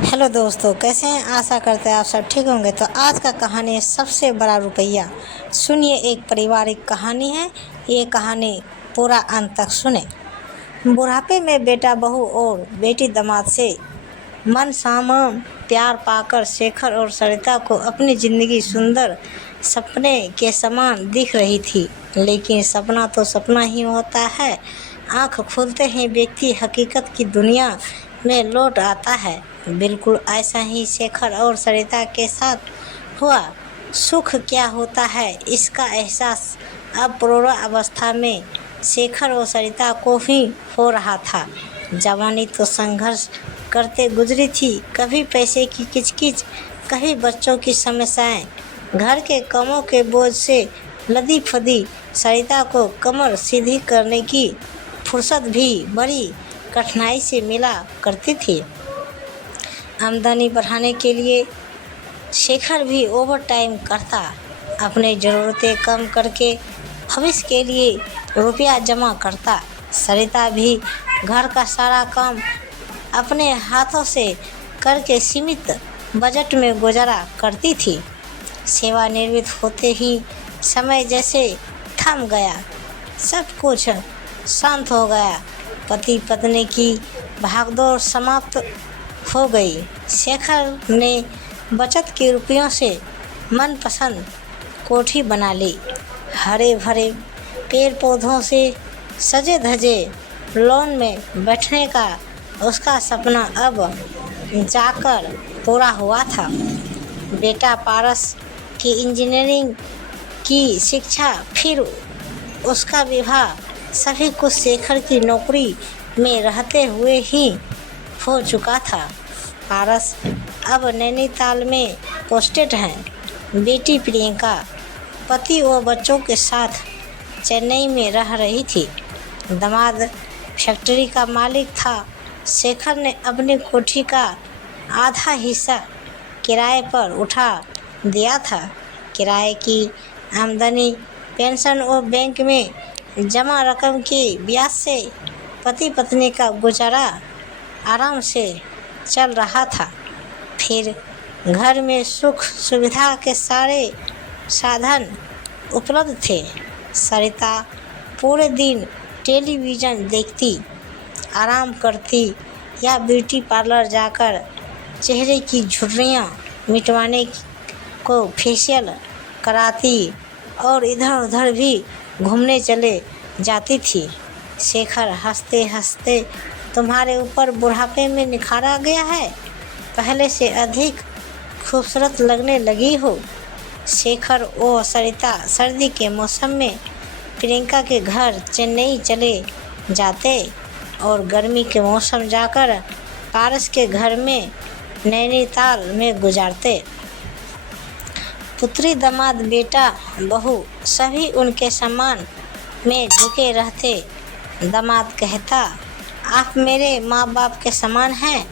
Hello दोस्तों, कैसे हैं? आशा करते हैं आप सब ठीक होंगे। तो आज का कहानी है सबसे बड़ा रुपया। सुनिए, एक पारिवारिक कहानी है। ये कहानी पूरा अंत तक सुने। बुढ़ापे में बेटा बहू और बेटी दामाद से मन सामान प्यार पाकर शेखर और सरिता को अपनी ज़िंदगी सुंदर सपने के समान दिख रही थी। लेकिन सपना तो सपना ही होता है। आँख खुलते ही व्यक्ति हकीकत की दुनिया में लौट आता है। बिल्कुल ऐसा ही शेखर और सरिता के साथ हुआ। सुख क्या होता है, इसका एहसास अब प्रौढ़ अवस्था में शेखर और सरिता को ही हो रहा था। जवानी तो संघर्ष करते गुजरी थी। कभी पैसे की किचकिच, कभी बच्चों की समस्याएं। घर के कामों के बोझ से लदी फदी सरिता को कमर सीधी करने की फुर्सत भी बड़ी कठिनाई से मिला करती थी। आमदनी बढ़ाने के लिए शेखर भी ओवर टाइम करता, अपनी ज़रूरतें कम करके भविष्य के लिए रुपया जमा करता। सरिता भी घर का सारा काम अपने हाथों से करके सीमित बजट में गुजारा करती थी। सेवानिवृत्त होते ही समय जैसे थम गया, सब कुछ शांत हो गया। पति पत्नी की भागदौड़ समाप्त हो गई। शेखर ने बचत के रुपयों से मनपसंद कोठी बना ली। हरे भरे पेड़ पौधों से सजे धजे लॉन में बैठने का उसका सपना अब जाकर पूरा हुआ था। बेटा पारस की इंजीनियरिंग की शिक्षा, फिर उसका विवाह, सभी कुछ शेखर की नौकरी में रहते हुए ही हो चुका था। पारस अब नैनीताल में पोस्टेड हैं। बेटी प्रियंका पति व बच्चों के साथ चेन्नई में रह रही थी। दामाद फैक्ट्री का मालिक था। शेखर ने अपनी कोठी का आधा हिस्सा किराए पर उठा दिया था। किराए की आमदनी, पेंशन और बैंक में जमा रकम की ब्याज से पति पत्नी का गुजारा आराम से चल रहा था। फिर घर में सुख सुविधा के सारे साधन उपलब्ध थे। सरिता पूरे दिन टेलीविज़न देखती, आराम करती या ब्यूटी पार्लर जाकर चेहरे की झुर्रियाँ मिटवाने को फेशियल कराती और इधर उधर भी घूमने चले जाती थी। शेखर हंसते हंसते, तुम्हारे ऊपर बुढ़ापे में निखार आ गया है, पहले से अधिक खूबसूरत लगने लगी हो। शेखर और सरिता सर्दी के मौसम में प्रियंका के घर चेन्नई चले जाते और गर्मी के मौसम जाकर पारस के घर में नैनीताल में गुजारते। पुत्री दामाद बेटा बहू सभी उनके सम्मान में झुके रहते। दामाद कहता, आप मेरे माँ बाप के समान हैं।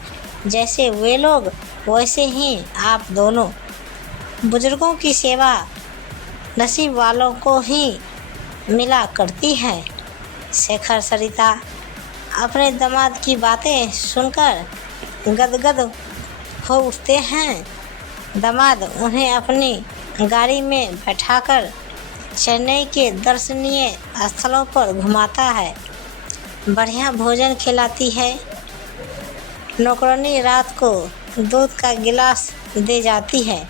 जैसे वे लोग वैसे ही आप दोनों। बुजुर्गों की सेवा नसीब वालों को ही मिला करती है। शेखर सरिता अपने दामाद की बातें सुनकर गदगद हो उठते हैं। दामाद उन्हें अपनी गाड़ी में बैठाकर चेन्नई के दर्शनीय स्थलों पर घुमाता है, बढ़िया भोजन खिलाती है। नौकरानी रात को दूध का गिलास दे जाती है।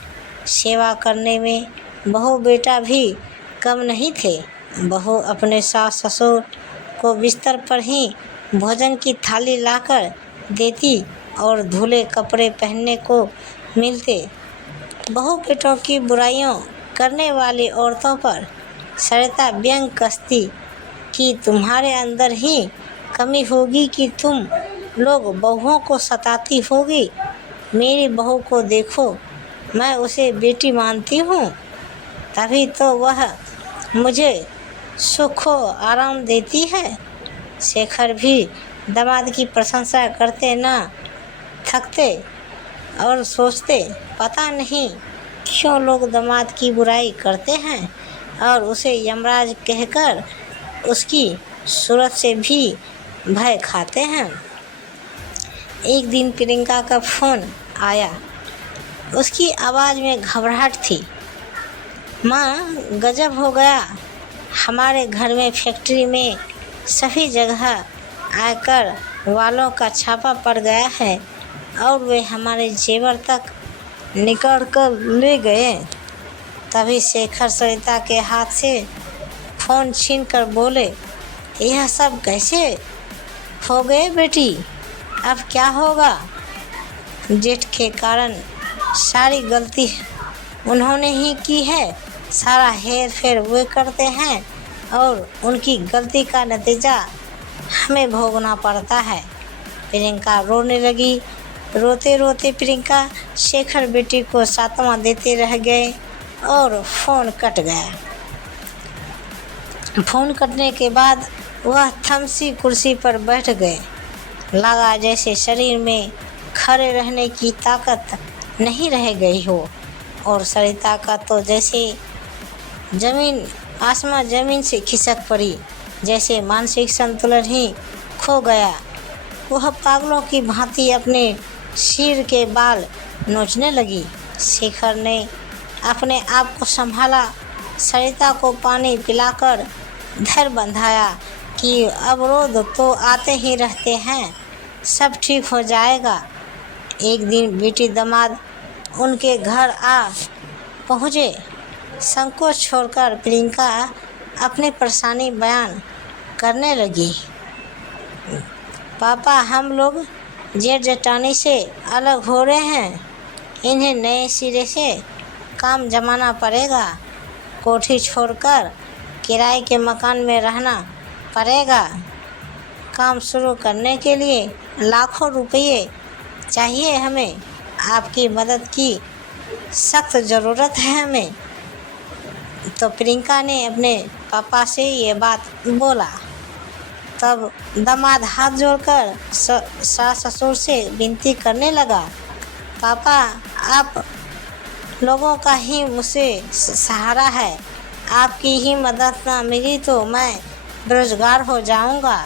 सेवा करने में बहू बेटा भी कम नहीं थे। बहू अपने सास ससुर को बिस्तर पर ही भोजन की थाली लाकर देती और धुले कपड़े पहनने को मिलते। बहू बेटों की बुराइयों करने वाली औरतों पर सरिता व्यंग कसती कि तुम्हारे अंदर ही कमी होगी कि तुम लोग बहुओं को सताती होगी। मेरी बहू को देखो, मैं उसे बेटी मानती हूँ, तभी तो वह मुझे सुख और आराम देती है। शेखर भी दामाद की प्रशंसा करते ना थकते और सोचते, पता नहीं क्यों लोग दामाद की बुराई करते हैं और उसे यमराज कहकर उसकी सूरत से भी भय खाते हैं। एक दिन प्रियंका का फ़ोन आया। उसकी आवाज़ में घबराहट थी। माँ, गजब हो गया। हमारे घर में, फैक्ट्री में, सभी जगह आयकर वालों का छापा पड़ गया है और वे हमारे जेवर तक निकाल कर ले गए। तभी शेखर सरिता के हाथ से फ़ोन छीन कर बोले, यह सब कैसे हो गए बेटी? अब क्या होगा? जेठ के कारण सारी गलती उन्होंने ही की है। सारा हेर फेर वे करते हैं और उनकी गलती का नतीजा हमें भोगना पड़ता है। प्रियंका रोने लगी। रोते रोते प्रियंका शेखर बेटी को सांत्वना देते रह गए और फ़ोन कट गया। फ़ोन कटने के बाद वह थमसी कुर्सी पर बैठ गए। लगा जैसे शरीर में खड़े रहने की ताकत नहीं रह गई हो। और सरिता का तो जैसे आसमां ज़मीन से खिसक पड़ी, जैसे मानसिक संतुलन ही खो गया। वह पागलों की भांति अपने सिर के बाल नोचने लगी। शेखर ने अपने आप को संभाला। सरिता को पानी पिलाकर धैर्य बंधाया कि अवरोध तो आते ही रहते हैं, सब ठीक हो जाएगा। एक दिन बेटी दामाद उनके घर आ पहुँचे। संकोच छोड़कर प्रियंका अपनी परेशानी बयान करने लगी। पापा, हम लोग जेठ जेठानी से अलग हो रहे हैं। इन्हें नए सिरे से काम जमाना पड़ेगा। कोठी छोड़कर किराए के मकान में रहना पड़ेगा। काम शुरू करने के लिए लाखों रुपये चाहिए हमें। आपकी मदद की सख्त ज़रूरत है हमें। तो प्रियंका ने अपने पापा से ये बात बोला। तब दामाद हाथ जोड़कर सास ससुर से विनती करने लगा, पापा, आप लोगों का ही मुझसे सहारा है। आपकी ही मदद ना मिली तो मैं बेरोजगार हो जाऊंगा।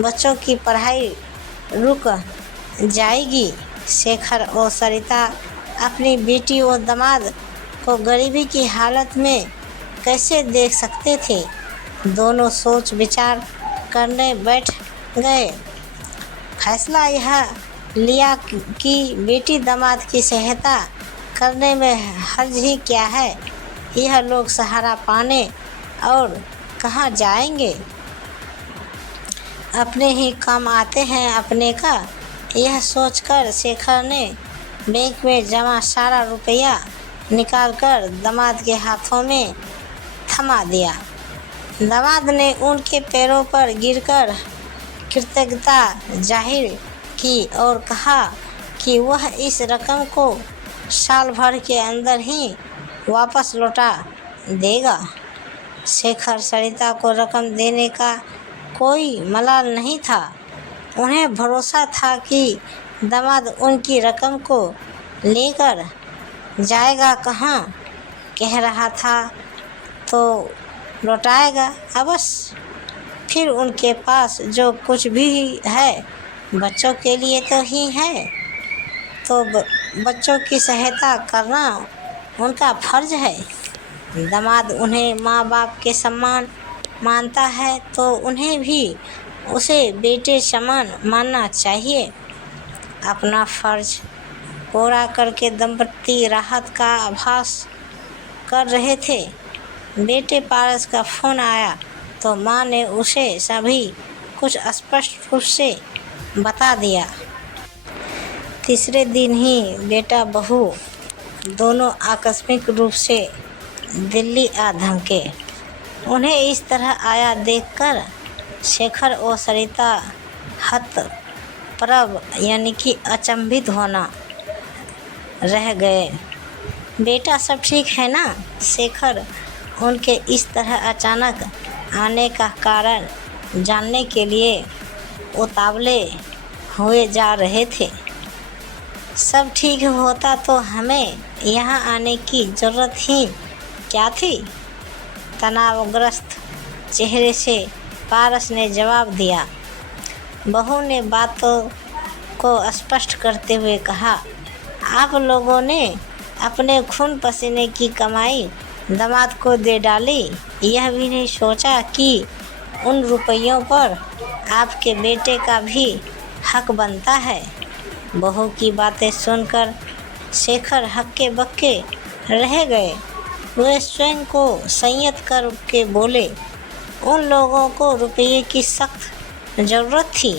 बच्चों की पढ़ाई रुक जाएगी। शेखर और सरिता अपनी बेटी और दामाद को गरीबी की हालत में कैसे देख सकते थे। दोनों सोच विचार करने बैठ गए। फैसला यह लिया कि बेटी दामाद की सहायता करने में हर्ज ही क्या है। यह लोग सहारा पाने और कहाँ जाएंगे। अपने ही काम आते हैं अपने का। यह सोचकर शेखर ने बैंक में जमा सारा रुपया निकालकर दामाद के हाथों में थमा दिया। दामाद ने उनके पैरों पर गिरकर कृतज्ञता जाहिर की और कहा कि वह इस रकम को साल भर के अंदर ही वापस लौटा देगा। शेखर सरिता को रकम देने का कोई मलाल नहीं था। उन्हें भरोसा था कि दामाद उनकी रकम को लेकर जाएगा कहाँ। कह रहा था तो लौटाएगा अवश्य। फिर उनके पास जो कुछ भी है बच्चों के लिए तो ही है। तो बच्चों की सहायता करना उनका फर्ज है। दामाद उन्हें माँ बाप के समान मानता है तो उन्हें भी उसे बेटे समान मानना चाहिए। अपना फर्ज पूरा करके दंपति राहत का आभास कर रहे थे। बेटे पारस का फ़ोन आया तो माँ ने उसे सभी कुछ स्पष्ट रूप से बता दिया। तीसरे दिन ही बेटा बहू दोनों आकस्मिक रूप से दिल्ली आ धमके। उन्हें इस तरह आया देखकर शेखर और सरिता हतप्रभ यानी कि अचंभित होना रह गए। बेटा, सब ठीक है ना? शेखर उनके इस तरह अचानक आने का कारण जानने के लिए उतावले हुए जा रहे थे। सब ठीक होता तो हमें यहाँ आने की ज़रूरत ही क्या थी? तनावग्रस्त चेहरे से पारस ने जवाब दिया। बहू ने बातों को स्पष्ट करते हुए कहा, आप लोगों ने अपने खून पसीने की कमाई दामाद को दे डाली। यह भी नहीं सोचा कि उन रुपयों पर आपके बेटे का भी हक बनता है। बहू की बातें सुनकर शेखर हक्के बक्के रह गए। वे स्वयं को संयत कर के बोले, उन लोगों को रुपये की सख्त ज़रूरत थी,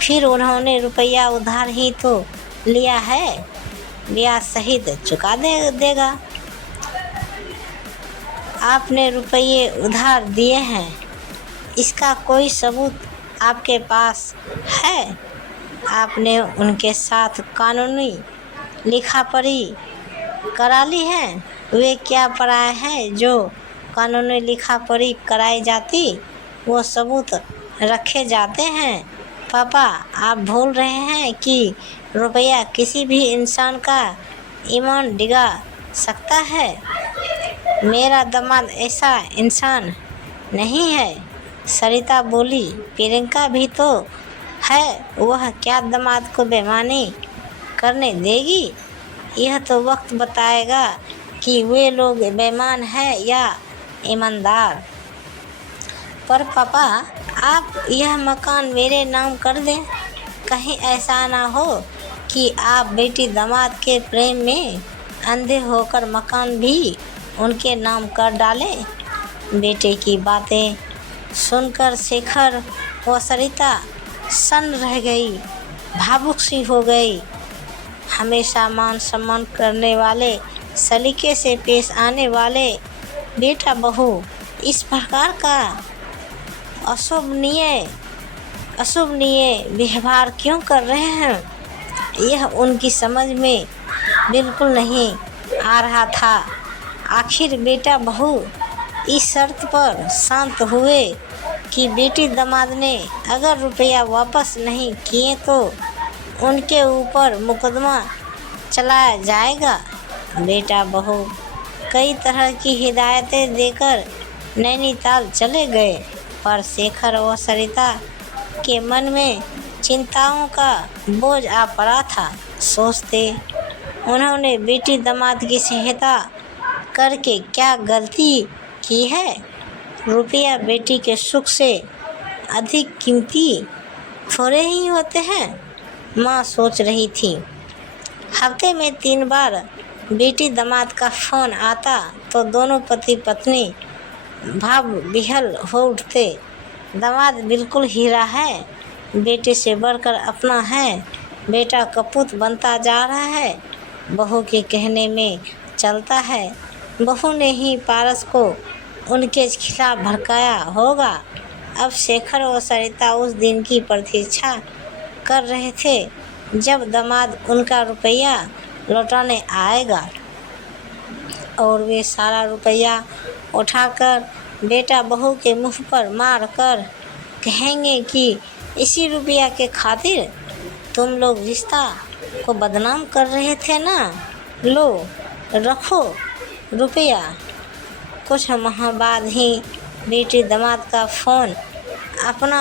फिर उन्होंने रुपया उधार ही तो लिया है, ब्याज सहित चुका देगा। आपने रुपये उधार दिए हैं, इसका कोई सबूत आपके पास है? आपने उनके साथ कानूनी लिखापढ़ी करा ली है? वे क्या पराए हैं जो कानूनी लिखापढ़ी कराई जाती, वो सबूत रखे जाते हैं। पापा, आप भूल रहे हैं कि रुपया किसी भी इंसान का ईमान डिगा सकता है। मेरा दामाद ऐसा इंसान नहीं है। सरिता बोली, प्रियंका भी तो है, वह क्या दामाद को बेईमानी करने देगी? यह तो वक्त बताएगा कि वे लोग बेईमान हैं या ईमानदार। पर पापा, आप यह मकान मेरे नाम कर दें। कहीं ऐसा ना हो कि आप बेटी दामाद के प्रेम में अंधे होकर मकान भी उनके नाम कर डालें। बेटे की बातें सुनकर शेखर व सरिता सन्न रह गई, भावुक सी हो गई। हमेशा मान सम्मान करने वाले, सलीके से पेश आने वाले बेटा बहू इस प्रकार का अशोभनीय व्यवहार क्यों कर रहे हैं? यह उनकी समझ में बिल्कुल नहीं आ रहा था। आखिर बेटा बहू इस शर्त पर शांत हुए कि बेटी दामाद ने अगर रुपया वापस नहीं किए तो उनके ऊपर मुकदमा चलाया जाएगा। बेटा बहू कई तरह की हिदायतें देकर नैनीताल चले गए, पर शेखर और सरिता के मन में चिंताओं का बोझ आ पड़ा था। सोचते उन्होंने बेटी दामाद की सहायता करके क्या गलती की है? रुपया बेटी के सुख से अधिक कीमती थोड़े ही होते हैं, माँ सोच रही थी। हफ्ते में 3 बार बेटी दामाद का फ़ोन आता तो दोनों पति पत्नी भाव विह्वल हो उठते। दामाद बिल्कुल हीरा है, बेटे से बढ़कर अपना है, बेटा कपूत बनता जा रहा है। बहू के कहने में चलता है, बहू ने ही पारस को उनके खिलाफ भड़काया होगा। अब शेखर और सरिता उस दिन की प्रतीक्षा कर रहे थे जब दामाद उनका रुपया लौटाने आएगा और वे सारा रुपया उठाकर बेटा बहू के मुंह पर मार कर कहेंगे कि इसी रुपया के खातिर तुम लोग रिश्ता को बदनाम कर रहे थे ना, लो रखो रुपया। कुछ माह बाद ही बेटी दामाद का फ़ोन अपना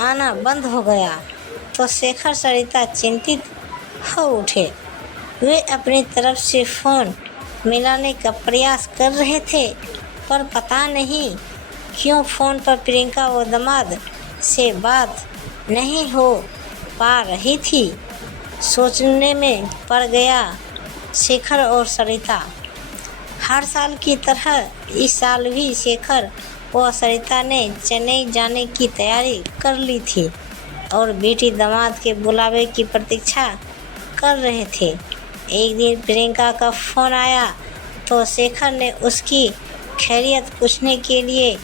आना बंद हो गया तो शेखर सरिता चिंतित हो उठे। वे अपनी तरफ से फ़ोन मिलाने का प्रयास कर रहे थे, पर पता नहीं क्यों फ़ोन पर प्रियंका व दामाद से बात नहीं हो पा रही थी। सोचने में पड़ गया शेखर और सरिता। हर साल की तरह इस साल भी शेखर व सरिता ने चेन्नई जाने की तैयारी कर ली थी और बेटी दामाद के बुलावे की प्रतीक्षा कर रहे थे। एक दिन प्रियंका का फ़ोन आया तो शेखर ने उसकी खैरियत पूछने के लिए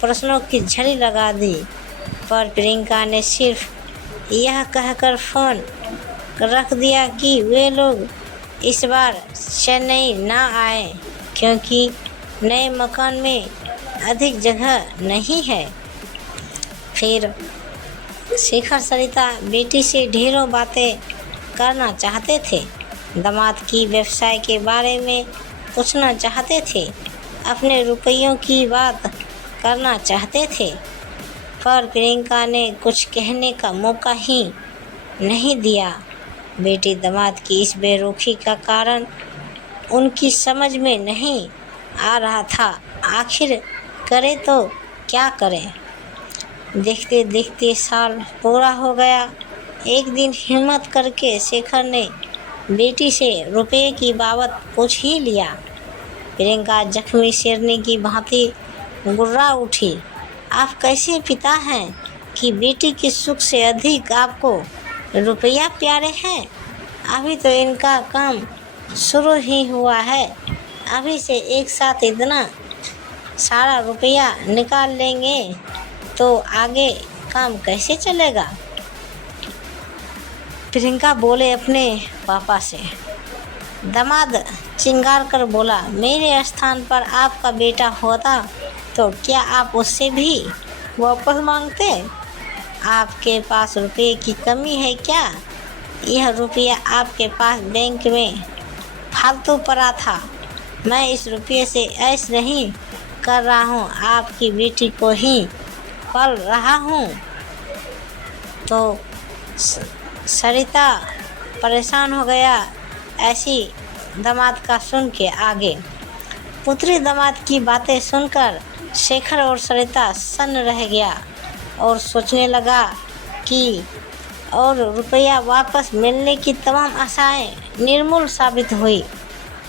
प्रश्नों की झड़ी लगा दी, पर प्रियंका ने सिर्फ यह कहकर फ़ोन रख दिया कि वे लोग इस बार चेन्नई ना आए क्योंकि नए मकान में अधिक जगह नहीं है। फिर शेखर सरिता बेटी से ढेरों बातें करना चाहते थे। दामाद की व्यवसाय के बारे में पूछना चाहते थे, अपने रुपयों की बात करना चाहते थे, पर प्रियंका ने कुछ कहने का मौका ही नहीं दिया। बेटी दामाद की इस बेरुखी का कारण उनकी समझ में नहीं आ रहा था। आखिर करे तो क्या करें। देखते देखते साल पूरा हो गया। एक दिन हिम्मत करके शेखर ने बेटी से रुपये की बाबत पूछ ही लिया। प्रियंका जख्मी शेरनी की भांति गुर्रा उठी। आप कैसे पिता हैं कि बेटी के सुख से अधिक आपको रुपया प्यारे हैं। अभी तो इनका काम शुरू ही हुआ है। अभी से एक साथ इतना सारा रुपया निकाल लेंगे तो आगे काम कैसे चलेगा। प्रियंका बोले अपने पापा से। दामाद चिंगार कर बोला, मेरे स्थान पर आपका बेटा होता तो क्या आप उससे भी वापस मांगते। आपके पास रुपये की कमी है क्या। यह रुपया आपके पास बैंक में फालतू पड़ा था। मैं इस रुपये से ऐश नहीं कर रहा हूँ, आपकी बेटी को ही पल रहा हूँ। तो सरिता परेशान हो गया ऐसी दामाद का सुन के। आगे पुत्री दामाद की बातें सुनकर शेखर और सरिता सन्न रह गया और सोचने लगा कि और रुपया वापस मिलने की तमाम आशाएं निर्मूल साबित हुई।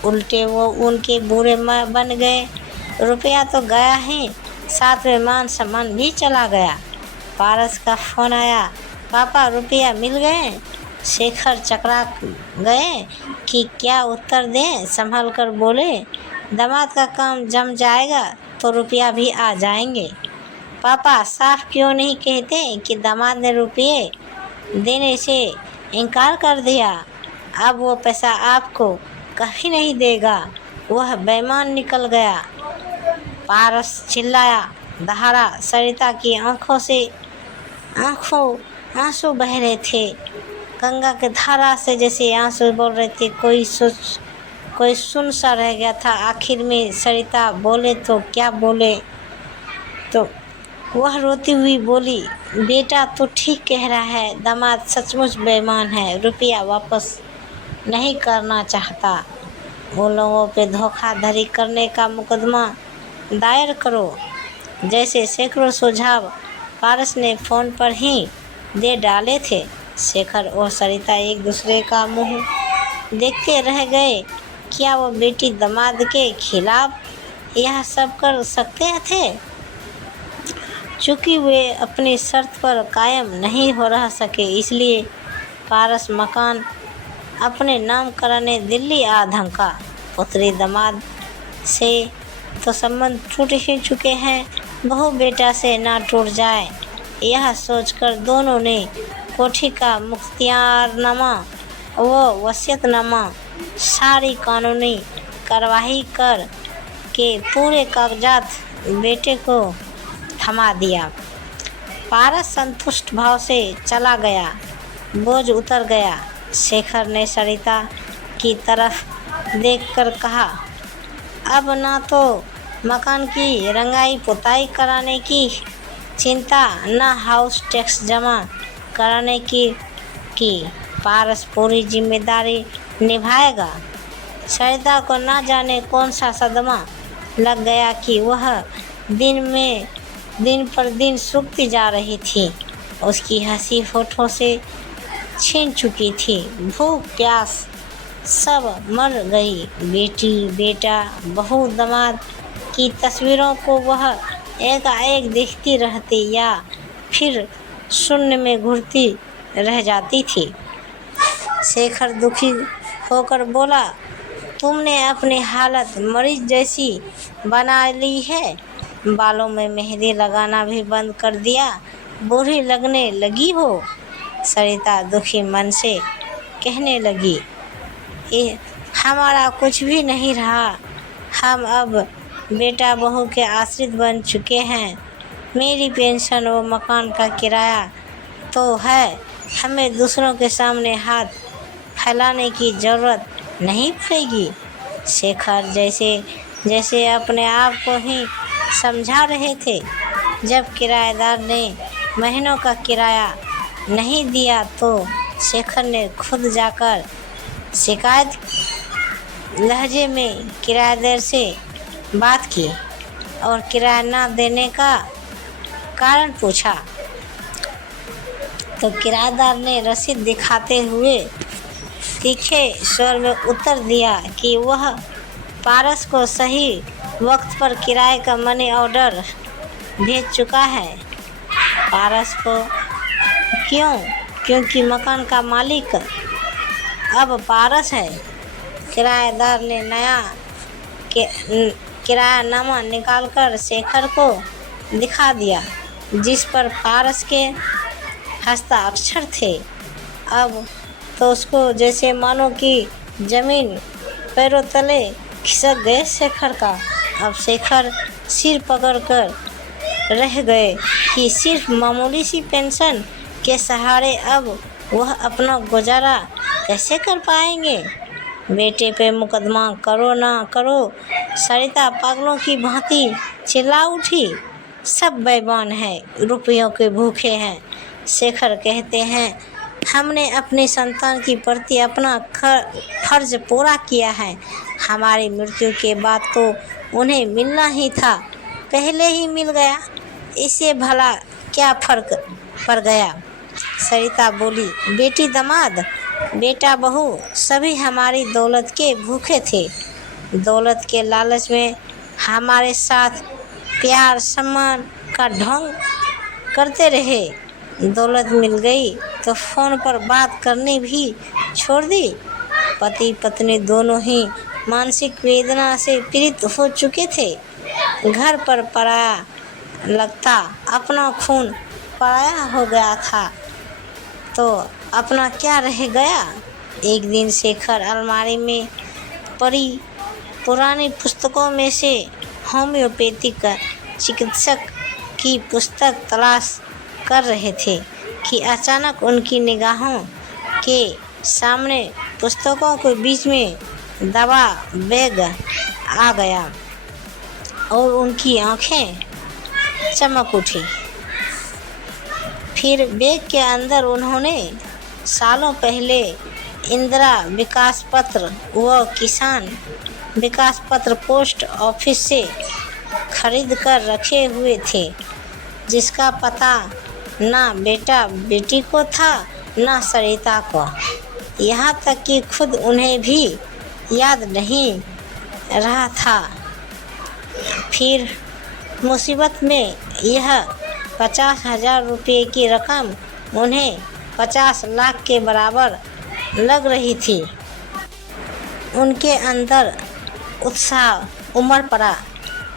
उल्टे वो उनके बुरे बन गए। रुपया तो गया ही, साथ में मान सम्मान भी चला गया। पारस का फोन आया, पापा रुपया मिल गए। शेखर चकरा गए कि क्या उत्तर दें। संभल कर बोले, दामाद का काम जम जाएगा तो रुपया भी आ जाएंगे। पापा साफ क्यों नहीं कहते कि दामाद ने रुपये देने से इनकार कर दिया। अब वो पैसा आपको कभी नहीं देगा। वह बेईमान निकल गया। पारस चिल्लाया, दहाड़ा। सरिता की आंखों आंसू बह रहे थे। गंगा के धारा से जैसे आंसू बोल रहे थे। कोई सुन सा रह गया था। आखिर में सरिता बोले तो क्या बोले। तो वह रोती हुई बोली, बेटा तो ठीक कह रहा है, दामाद सचमुच बेईमान है, रुपया वापस नहीं करना चाहता। वो लोगों पे धोखाधड़ी करने का मुकदमा दायर करो। जैसे सैकड़ों सुझाव पारस ने फ़ोन पर ही दे डाले थे। शेखर और सरिता एक दूसरे का मुंह देखते रह गए। क्या वो बेटी दामाद के खिलाफ यह सब कर सकते थे। चूँकि वे अपनी शर्त पर कायम नहीं हो रह सके, इसलिए पारस मकान अपने नाम कराने दिल्ली आ धमका। पुत्री दामाद से तो संबंध टूट ही चुके हैं, बहू बेटा से ना टूट जाए, यह सोचकर दोनों ने कोठी का मुख्तियारनामा व वसीयतनामा सारी कानूनी कार्रवाई कर के पूरे कागजात बेटे को थमा दिया। पारस संतुष्ट भाव से चला गया। बोझ उतर गया। शेखर ने सरिता की तरफ देखकर कहा, अब ना तो मकान की रंगाई पुताई कराने की चिंता, ना हाउस टैक्स जमा कराने की पारस पूरी जिम्मेदारी निभाएगा। सरिता को ना जाने कौन सा सदमा लग गया कि वह दिन पर दिन सूखती जा रही थी। उसकी हंसी होठों से छीन चुकी थी। भूख प्यास सब मर गई। बेटी बेटा बहू दामाद की तस्वीरों को वह एकाएक देखती रहती या फिर शून्य में घूरती रह जाती थी। शेखर दुखी होकर बोला, तुमने अपनी हालत मरीज जैसी बना ली है। बालों में मेहंदी लगाना भी बंद कर दिया, बूढ़ी लगने लगी हो। सरिता दुखी मन से कहने लगी, हमारा कुछ भी नहीं रहा। हम अब बेटा बहू के आश्रित बन चुके हैं। मेरी पेंशन और मकान का किराया तो है, हमें दूसरों के सामने हाथ फैलाने की ज़रूरत नहीं पड़ेगी। शेखर जैसे अपने आप को ही समझा रहे थे। जब किराएदार ने महीनों का किराया नहीं दिया तो शेखर ने खुद जाकर शिकायत लहजे में किराएदार से बात की और किराया ना देने का कारण पूछा। तो किराएदार ने रसीद दिखाते हुए तीखे स्वर में उत्तर दिया कि वह पारस को सही वक्त पर किराए का मनी ऑर्डर भेज चुका है। पारस को क्यों? क्योंकि मकान का मालिक अब पारस है। किराएदार ने नया किरायानामा निकालकर शेखर को दिखा दिया, जिस पर पारस के हस्ताक्षर थे। अब तो उसको जैसे मानो कि जमीन पैरों तले खिसक गए शेखर का। अब शेखर सिर पकड़कर रह गए कि सिर्फ मामूली सी पेंशन के सहारे अब वह अपना गुजारा कैसे कर पाएंगे। बेटे पे मुकदमा करो ना करो, सरिता पागलों की भांति चिल्ला उठी। सब बेईमान है, रुपयों के भूखे हैं। शेखर कहते हैं, हमने अपनी संतान के प्रति अपना फर्ज पूरा किया है। हमारी मृत्यु के बाद तो उन्हें मिलना ही था, पहले ही मिल गया, इससे भला क्या फर्क पड़ गया। सरिता बोली, बेटी दामाद, बेटा बहू सभी हमारी दौलत के भूखे थे। दौलत के लालच में हमारे साथ प्यार सम्मान का ढोंग करते रहे। दौलत मिल गई तो फ़ोन पर बात करनी भी छोड़ दी। पति पत्नी दोनों ही मानसिक वेदना से पीड़ित हो चुके थे। घर पर पराया लगता अपना खून पराया हो गया था, तो अपना क्या रह गया। एक दिन शेखर अलमारी में पड़ी पुरानी पुस्तकों में से होम्योपैथिक चिकित्सक की पुस्तक तलाश कर रहे थे कि अचानक उनकी निगाहों के सामने पुस्तकों के बीच में दवा बैग आ गया और उनकी आंखें चमक उठी। फिर बैग के अंदर उन्होंने सालों पहले इंदिरा विकास पत्र व किसान विकास पत्र पोस्ट ऑफिस से खरीद कर रखे हुए थे, जिसका पता ना बेटा बेटी को था ना सरिता को। यहाँ तक कि खुद उन्हें भी याद नहीं रहा था। फिर मुसीबत में यह 50,000 रुपये की रकम उन्हें 50 लाख के बराबर लग रही थी। उनके अंदर उत्साह उमड़ पड़ा,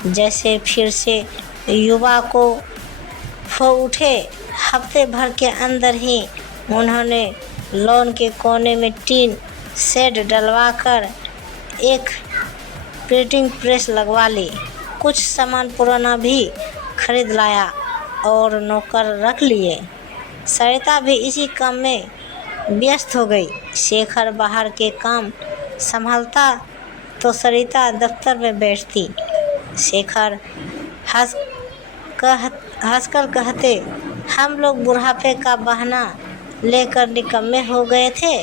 जैसे फिर से युवा को हो उठे। हफ्ते भर के अंदर ही उन्होंने लॉन के कोने में टीन शेड डलवाकर एक प्रिंटिंग प्रेस लगवा ली। कुछ सामान पुराना भी खरीद लाया और नौकर रख लिए। सरिता भी इसी काम में व्यस्त हो गई। शेखर बाहर के काम संभालता तो सरिता दफ्तर में बैठती। शेखर हंसकर कहते, हम लोग बुढ़ापे का बहाना लेकर निकम्मे हो गए थे।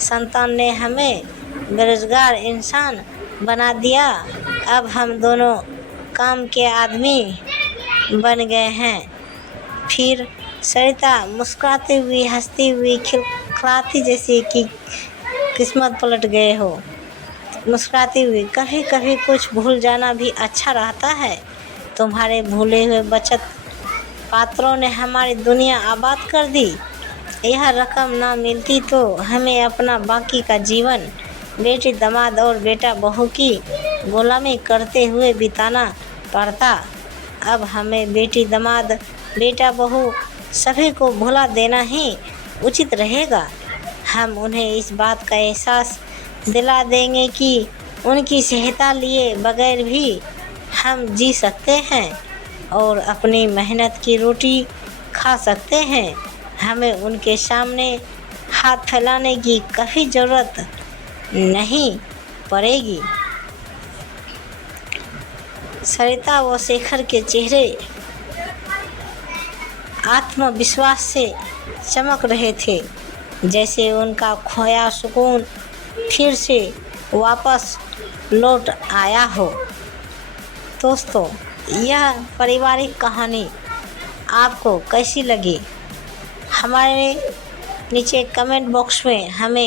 संतान ने हमें बेरोजगार इंसान बना दिया। अब हम दोनों काम के आदमी बन गए हैं। फिर सरिता मुस्कुराती हुई, हंसती हुई, खिलखिलाती जैसे कि किस्मत पलट गए हो। मुस्कुराती हुई, कभी कभी कुछ भूल जाना भी अच्छा रहता है। तुम्हारे भूले हुए बचत पात्रों ने हमारी दुनिया आबाद कर दी। यह रकम ना मिलती तो हमें अपना बाकी का जीवन बेटी दामाद और बेटा बहू की गुलामी करते हुए बिताना पड़ता। अब हमें बेटी दामाद बेटा बहू सभी को भुला देना ही उचित रहेगा। हम उन्हें इस बात का एहसास दिला देंगे कि उनकी सहायता लिए बगैर भी हम जी सकते हैं और अपनी मेहनत की रोटी खा सकते हैं। हमें उनके सामने हाथ फैलाने की कभी ज़रूरत नहीं पड़ेगी। सरिता व शेखर के चेहरे आत्मविश्वास से चमक रहे थे। जैसे उनका खोया सुकून फिर से वापस लौट आया हो। दोस्तों, यह पारिवारिक कहानी आपको कैसी लगी? हमारे नीचे कमेंट बॉक्स में हमें